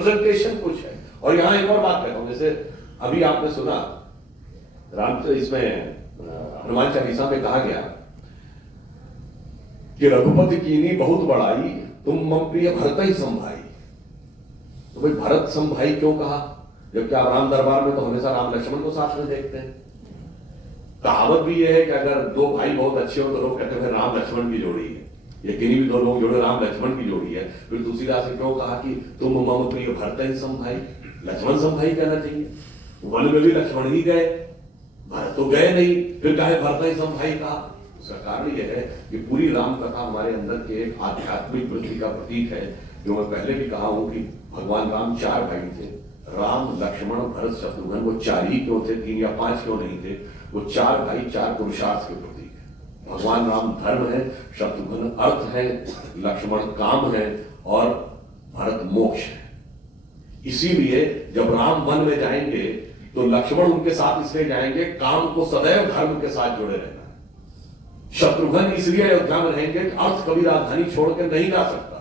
Presentation कुछ है। और यहां एक और बात कहता हूं, जैसे अभी आपने सुना राम इसमें हनुमान चालीसा में कहा गया कि रघुपति कीनी बहुत बड़ाई, तुम मम प्रिय भरत ही संभाई। तो भाई भरत संभाई क्यों कहा, जबकि आप राम दरबार में तो हमेशा राम लक्ष्मण को साथ में देखते हैं। कहावत भी यह है कि अगर दो भाई बहुत अच्छे हो तो लोग कहते हैं राम लक्ष्मण की जोड़ी है, ये किन्हीं भी दो लोग जोड़े राम लक्ष्मण की जोड़ी है। फिर तुलसीदास ने क्यों कहा कि तुम मम प्रिय भरत ही संभाई, लक्ष्मण संभाई कहना चाहिए। वन में भी लक्ष्मण ही गए, भरत तो गए नहीं, फिर कहे भरत ही संभाई कहा। उसका कारण यह है कि पूरी राम कथा हमारे अंदर के एक आध्यात्मिक वृत्ति का प्रतीक है। जो मैं पहले भी कहा हूं कि भगवान राम 4 भाई थे, राम लक्ष्मण भरत शत्रुघ्न। वो 4 ही क्यों थे, 3 या 5 क्यों नहीं थे? वो 4 भाई 4 पुरुषार्थ के प्रतीक है। भगवान राम धर्म है, शत्रुघ्न अर्थ है, लक्ष्मण काम है और भरत मोक्ष है। इसीलिए जब राम वन में जाएंगे तो लक्ष्मण उनके साथ इसलिए जाएंगे, काम को सदैव धर्म के साथ जुड़े रहना है। शत्रुघ्न इसलिए अयोध्या में रहेंगे, अर्थ कभी राजधानी छोड़ के नहीं जा सकता।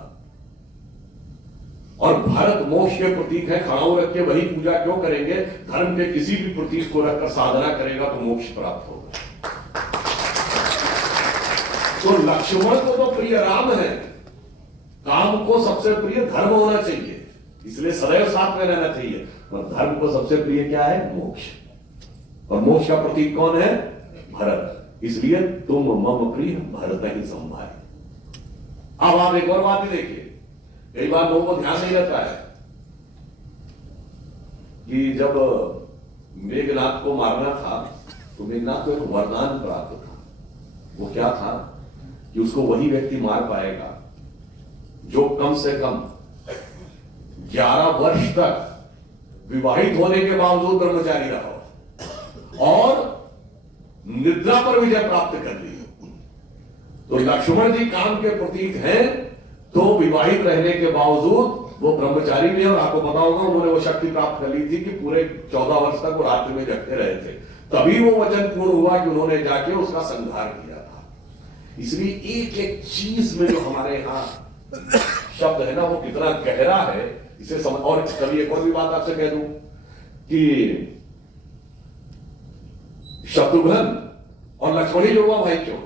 और भारत मोक्ष के प्रतीक है, खड़ाऊ रख के वही पूजा क्यों करेंगे? धर्म के किसी भी प्रतीक को रखकर साधना करेगा तो मोक्ष प्राप्त होगा। तो लक्ष्मण को तो प्रिय राम है, काम को सबसे प्रिय धर्म होना चाहिए, इसलिए सदैव साथ में रहना चाहिए। और धर्म को सबसे प्रिय क्या है? मोक्ष। और मोक्ष का प्रतीक कौन है? भरत। इसलिए तुम मम प्रिय भरत ही संभाई। अब आप एक और बात ही देखिए, कई बार लोगों को ध्यान नहीं रहता है कि जब मेघनाथ को मारना था तो मेघनाथ को एक वरदान प्राप्त था। वो क्या था कि उसको वही व्यक्ति मार पाएगा जो कम से कम 11 वर्ष तक विवाहित होने के बावजूद ब्रह्मचारी रहा और निद्रा पर विजय प्राप्त कर ली। तो लक्ष्मण जी काम के प्रतीक हैं, तो विवाहित रहने के बावजूद वो ब्रह्मचारी भी है। और आपको पता होगा उन्होंने वो शक्ति प्राप्त कर ली थी कि पूरे 14 वर्ष तक वो रात्रि में जगते रहे थे, तभी वो वचन पूर्ण हुआ कि उन्होंने जाके उसका संहार किया था। इसलिए एक एक चीज में जो हमारे यहां शब्द है ना, वो कितना गहरा है इसे समझ। और कभी एक और भी बात आपसे कह दूं कि शत्रुघ्न और लक्ष्मण ही जुड़वा भाई क्यों?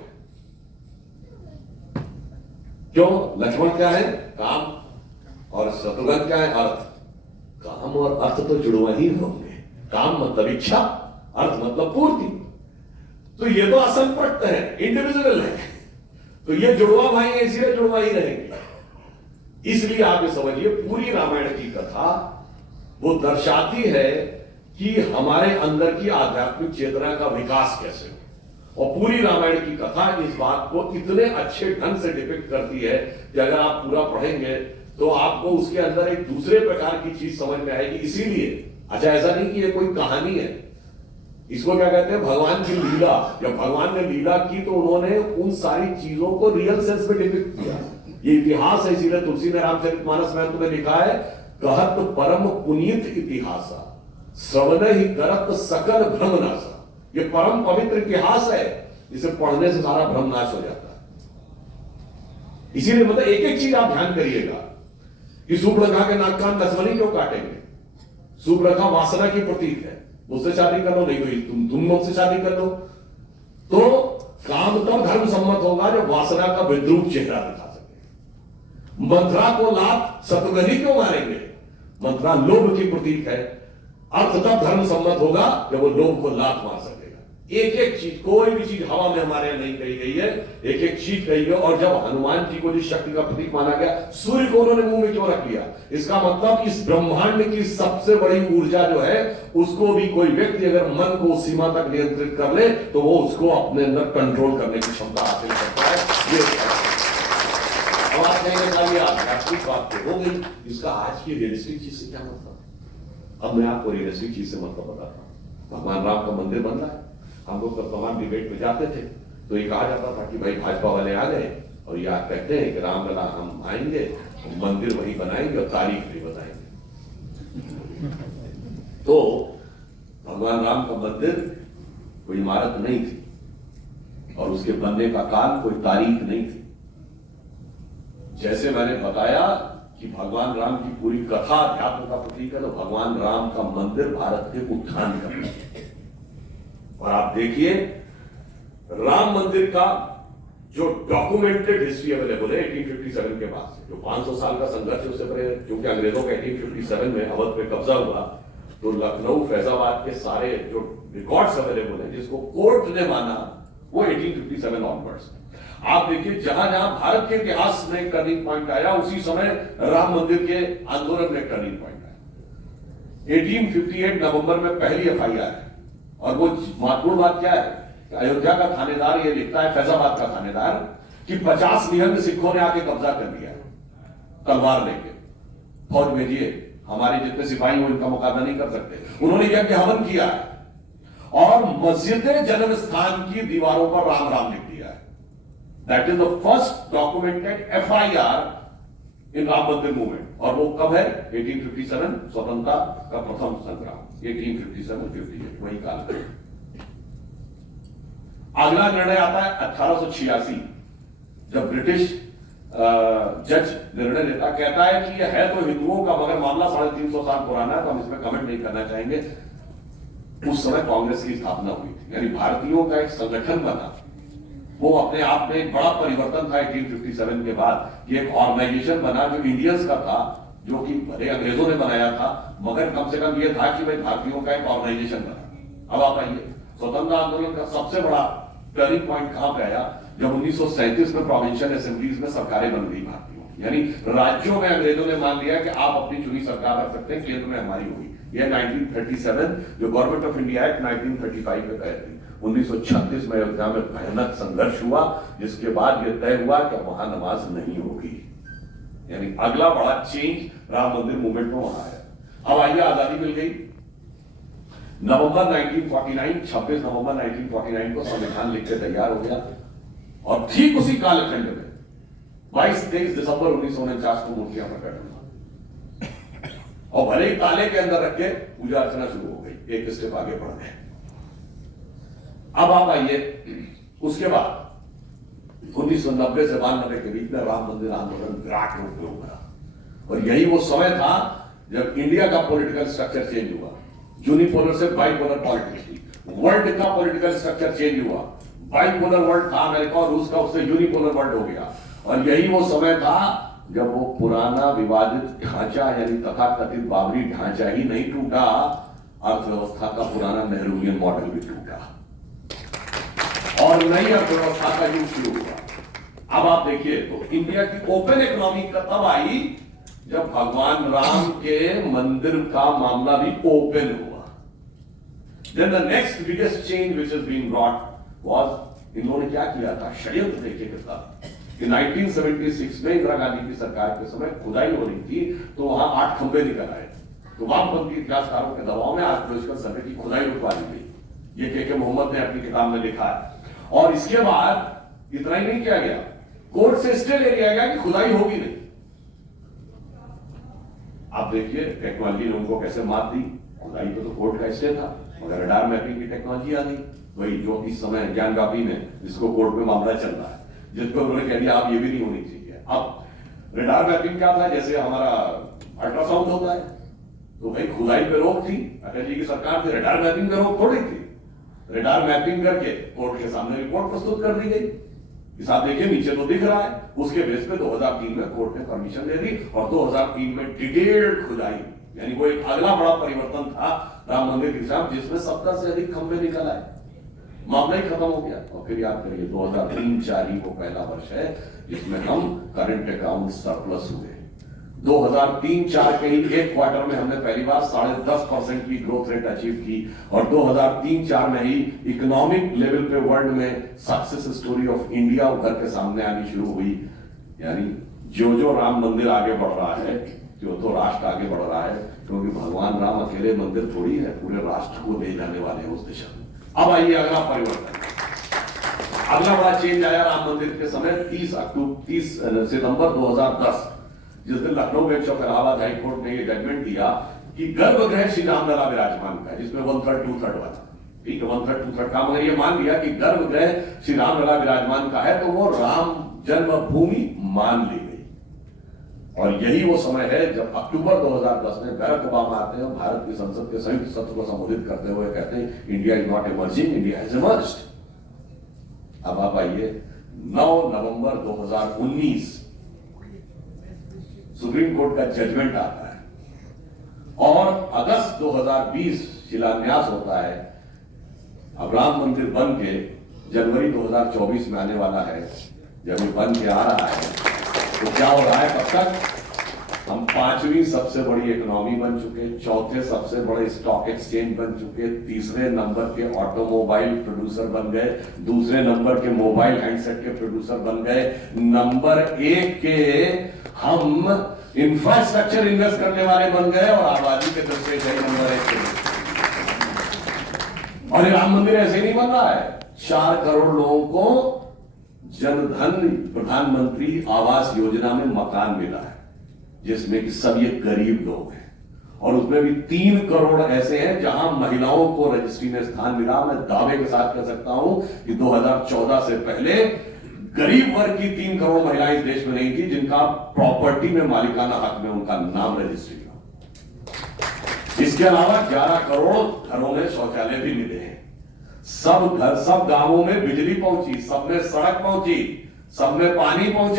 क्यों? लक्ष्मण क्या है? काम। और शत्रुघ्न क्या है? अर्थ। काम और अर्थ तो जुड़वा ही होंगे। काम मतलब इच्छा, अर्थ मतलब पूर्ति। तो ये तो असंप्रक्त है, इंडिविजुअल है। तो ये जुड़वा भाई है, इसलिए जुड़वा ही रहेंगे। इसलिए आप ये समझिए, पूरी रामायण की कथा वो दर्शाती है कि हमारे अंदर की आध्यात्मिक चेतना का विकास कैसे हो। और पूरी रामायण की कथा इस बात को इतने अच्छे ढंग से डिपिक्ट करती है कि अगर आप पूरा पढ़ेंगे तो आपको उसके अंदर एक दूसरे प्रकार की चीज समझ में आएगी। इसीलिए अच्छा, ऐसा नहीं कि ये कोई कहानी है, इसको क्या कहते हैं? भगवान की लीला। जब भगवान ने लीला की तो उन्होंने उन सारी चीजों को रियल सेंस में डिपिक्ट किया। ये इतिहास है, इसीलिए तुलसी ने रामचरितमानस में तुम्हें लिखा है, कहत परम पुनीत इतिहास, श्रवण ही करत सकल भ्रम नाशा। ये परम पवित्र इतिहास है, जिसे पढ़ने से सारा भ्रम नाश हो जाता है। इसीलिए मतलब एक एक चीज आप ध्यान करिएगा कि सूर्पणखा के नाक कान लक्ष्मणी क्यों काटेंगे? सूर्पणखा वासना की प्रतीक है, मुझसे शादी कर लो, नहीं तो तुम मुझसे शादी कर लो। तो काम तब धर्म सम्मत होगा जब वासना का विद्रूप चेहरा दिखा सके। मंथरा को लात शत्रुघ्न क्यों मारेंगे? मंथरा लोभ की प्रतीक है। अर्थ तब धर्म सम्मत होगा जब वो लोभ को लात मार सकेगा। एक एक चीज, कोई भी चीज हवा में हमारे यहां नहीं कही गई है, एक एक चीज कही गई। और जब हनुमान जी को जिस शक्ति का प्रतीक माना गया, सूर्य को उन्होंने मुंह में क्यों रख लिया? इसका मतलब इस ब्रह्मांड की सबसे बड़ी ऊर्जा जो है, उसको भी कोई व्यक्ति अगर मन को उस सीमा तक नियंत्रित कर ले तो वो उसको अपने अंदर कंट्रोल करने की क्षमता हासिल करता है। ये अब आप कहेंगे आध्यात्मिक बात तो हो गई, इसका आज की रियलिस्टिक चीज से क्या मतलब? अब मैं आपको रियलिस्टिक चीज से मतलब बताता हूं। भगवान राम का मंदिर बन रहा है। हम लोग तमाम डिबेट में जाते थे तो ये कहा जाता था कि भाई भाजपा वाले आ गए और ये कहते हैं कि रामलला हम आएंगे, मंदिर वही बनाएंगे और तारीख भी बताएंगे। तो भगवान राम का मंदिर कोई इमारत नहीं थी और उसके बनने का काल कोई तारीख नहीं थी। जैसे मैंने बताया कि भगवान राम की पूरी कथा अध्यात्म का प्रतीक है, तो भगवान राम का मंदिर भारत के उत्थान का प्रतीक है। और आप देखिए राम मंदिर का जो डॉक्यूमेंटेड हिस्ट्री अवेलेबल है 1857 के बाद से, जो 500 साल का संघर्ष उससे पहले, क्योंकि अंग्रेजों का 1857 में अवध पे कब्जा हुआ, तो लखनऊ फैजाबाद के सारे जो रिकॉर्ड्स अवेलेबल है जिसको कोर्ट ने माना वो 1857 ऑनवर्ड्स। आप देखिए जहां जहां भारत के इतिहास में टर्निंग पॉइंट आया उसी समय राम मंदिर के आंदोलन में टर्निंग पॉइंट आया। 1858 नवंबर में पहली एफआईआर है, और वो महत्वपूर्ण बात क्या है, अयोध्या का थानेदार ये लिखता है, फैजाबाद का थानेदार, कि 50 निहंग सिखों ने आके कब्जा कर लिया तलवार लेके, फौज भेजिए, हमारे जितने सिपाही हो इनका मुकाबला नहीं कर सकते। उन्होंने यज्ञ हवन किया है और मस्जिद जन्म स्थान की दीवारों पर राम राम लिख दिया है। That is the first documented FIR in Ram Mandir movement. और वो कब है? 1857, स्वतंत्रता का प्रथम संग्राम 1857-58, वही काल है। अगला निर्णय आता है 1886, जब ब्रिटिश जज निर्णय लेता, कहता है कि यह है तो हिंदुओं का, मगर मामला 350 साल पुराना है, तो हम इसमें कमेंट नहीं करना चाहेंगे। उस समय कांग्रेस की स्थापना हुई थी, यानी भारतीयों का एक संगठन बना। वो अपने आप में एक बड़ा परिवर्तन था 1857 के बाद, कि एक ऑर्गेनाइजेशन बना जो इंडियंस का था, जो कि भले अंग्रेजों ने बनाया था, मगर कम से कम ये था कि भाई भारतीयों का एक ऑर्गेनाइजेशन बना। अब आप आइए, स्वतंत्रता आंदोलन का सबसे बड़ा टर्निंग पॉइंट कहां पे आया? जब 1937 में प्रोविंशियल असेंबलीज में सरकारें बन गई भारतीयों की, यानी राज्यों में अंग्रेजों ने मान लिया कि आप अपनी चुनी सरकार रख सकते हैं, केंद्र में हमारी होगी। यह 1937 जो गवर्नमेंट ऑफ इंडिया एक्ट 1935 में तय थी। 1936 में अयोध्या में भयानक संघर्ष हुआ, जिसके बाद यह तय हुआ कि वहां नमाज नहीं होगी। यानी अगला बड़ा चेंज राम मंदिर मूवमेंट में वहां आया। अब आइए, आजादी मिल गई नवंबर 1949, 26 नवंबर 1949 को संविधान लिख के तैयार हो गया, और ठीक उसी कालखंड में 22-23 दिसंबर 1949 को मूर्तियां प्रकट हुआ, और भले ही ताले के अंदर रख के पूजा अर्चना शुरू हो गई। एक स्टेप आगे बढ़ गए। अब आप आइए, उसके बाद 1990 से 92 के बीच में राम मंदिर आंदोलन विराट रूप में उभरा, और यही वो समय था जब इंडिया का पॉलिटिकल स्ट्रक्चर चेंज हुआ। यूनिपोलर से बाइपोलर पॉलिटिक्स थी, वर्ल्ड का पॉलिटिकल स्ट्रक्चर चेंज हुआ। बाइपोलर वर्ल्ड था अमेरिका और रूस का, उससे यूनिपोलर वर्ल्ड हो गया। और यही वो समय था जब वो पुराना विवादित ढांचा, यानी तथाकथित बाबरी ढांचा ही नहीं टूटा, अर्थव्यवस्था का पुराना नेहरूवियन मॉडल भी टूटा और नई अर्थव्यवस्था का युग शुरू हुआ। अब आप देखिए, तो इंडिया की ओपन इकोनॉमी का तब आई जब भगवान राम के मंदिर का मामला भी ओपन हुआ। Then the next biggest change which has been brought was, इन्होंने क्या किया था? षड्यंत्र देखिए कितना। कि 1976 में इंदिरा गांधी की सरकार के समय खुदाई हो रही थी, तो वहां 8 खंबे निकल आए। तो वामपंथी इतिहासकारों के दबाव में आर्कियोलॉजिकल सर्वे की खुदाई रुकवा दी गई। ये के मोहम्मद ने अपनी किताब में लिखा है। और इसके बाद इतना ही नहीं किया गया, कोर्ट से स्टे ले लिया गया कि खुदाई होगी नहीं। आप देखिए टेक्नोलॉजी ने उनको कैसे मात दी। खुदाई तो कोर्ट का स्टे था, मगर रडार मैपिंग की टेक्नोलॉजी आ गई, वही जो इस समय ज्ञानव्यापी में जिसको कोर्ट में मामला चल रहा है, जिसको उन्होंने कह दिया आप ये भी नहीं होनी चाहिए। अब रडार मैपिंग क्या था? जैसे हमारा अल्ट्रासाउंड होता है, तो भाई खुदाई पे रोक थी, अटल जी की सरकार थी, रडार मैपिंग पे रोक थोड़ी थी। रडार मैपिंग करके कोर्ट के सामने रिपोर्ट प्रस्तुत कर दी गई कि साहब देखिए नीचे तो दिख रहा है। उसके बेस पे 2003 में कोर्ट ने परमिशन दे दी, और 2003 में डिटेल्ड खुदाई, यानी वो एक अगला बड़ा परिवर्तन था राम मंदिर की दिशा में, जिसमें 70 से अधिक खंबे निकल आए, मामला ही खत्म हो गया। और फिर याद करिए 2003-04 ही वो पहला वर्ष है जिसमें हम करंट अकाउंट सरप्लस हुए। 2003-04 के ही एक क्वार्टर में हमने पहली बार 10.5% की ग्रोथ रेट अचीव की, और 2003-04 में ही इकोनॉमिक लेवल पे वर्ल्ड में सक्सेस स्टोरी ऑफ इंडिया उभर के सामने आनी शुरू हुई। यानी जो जो राम मंदिर आगे बढ़ रहा है, जो तो राष्ट्र आगे बढ़ रहा है, क्योंकि भगवान राम अकेले मंदिर थोड़ी है, पूरे राष्ट्र को ले जाने वाले हैं उस दिशा में। अब आइए अगला परिवर्तन, अगला बड़ा चेंज आया राम मंदिर के समय 30 सितंबर 2010, जिस दिन Lucknow bench of Allahabad high court ने यह जजमेंट दिया कि गर्भगृह श्री राम लला विराजमान का, जिसमें 1/3 2/3 वाला, ठीक है 1/3 2/3 का, मगर ये मान लिया कि गर्भगृह श्री राम लला विराजमान का है, तो वो राम जन्मभूमि मान ली गई। और यही वो समय है जब अक्टूबर 2010 में बैरक ओबामा आते हैं और भारत की संसद के संयुक्त सत्र को संबोधित करते हुए कहते हैं India is not emerging, India has emerged. अब आप आइए 9 नवंबर 2019 सुप्रीम कोर्ट का जजमेंट आता है और अगस्त 2020 शिलान्यास होता है। अब राम मंदिर बन के जनवरी 2024 में आने वाला है। जब ये बन के आ रहा है तो क्या हो रहा है? तब तक हम 5वीं सबसे बड़ी इकोनॉमी बन चुके, 4थे सबसे बड़े स्टॉक एक्सचेंज बन चुके, 3रे नंबर के ऑटोमोबाइल प्रोड्यूसर बन गए, 2रे नंबर के मोबाइल हैंडसेट के प्रोड्यूसर बन गए, नंबर 1 के हम इंफ्रास्ट्रक्चर इन्वेस्ट करने वाले बन गए और आबादी के दृष्टि से नंबर 1 के। और ये राम मंदिर ऐसे ही नहीं बन रहा है। 4 करोड़ लोगों को जनधन प्रधानमंत्री आवास योजना में मकान मिला है, जिसमें कि सब ये गरीब लोग हैं। और उसमें भी 3 करोड़ ऐसे हैं जहां महिलाओं को रजिस्ट्री में स्थान मिला। मैं दावे के साथ कह सकता हूं कि 2014 से पहले गरीब वर्ग की 3 करोड़ महिलाएं इस देश में नहीं थी जिनका प्रॉपर्टी में मालिकाना हक में उनका नाम रजिस्ट्री था। इसके अलावा 11 करोड़ घरों में शौचालय भी मिले हैं। सब गांवों में बिजली पहुंची, सब में सड़क पहुंची, सब में पानी पहुंचा।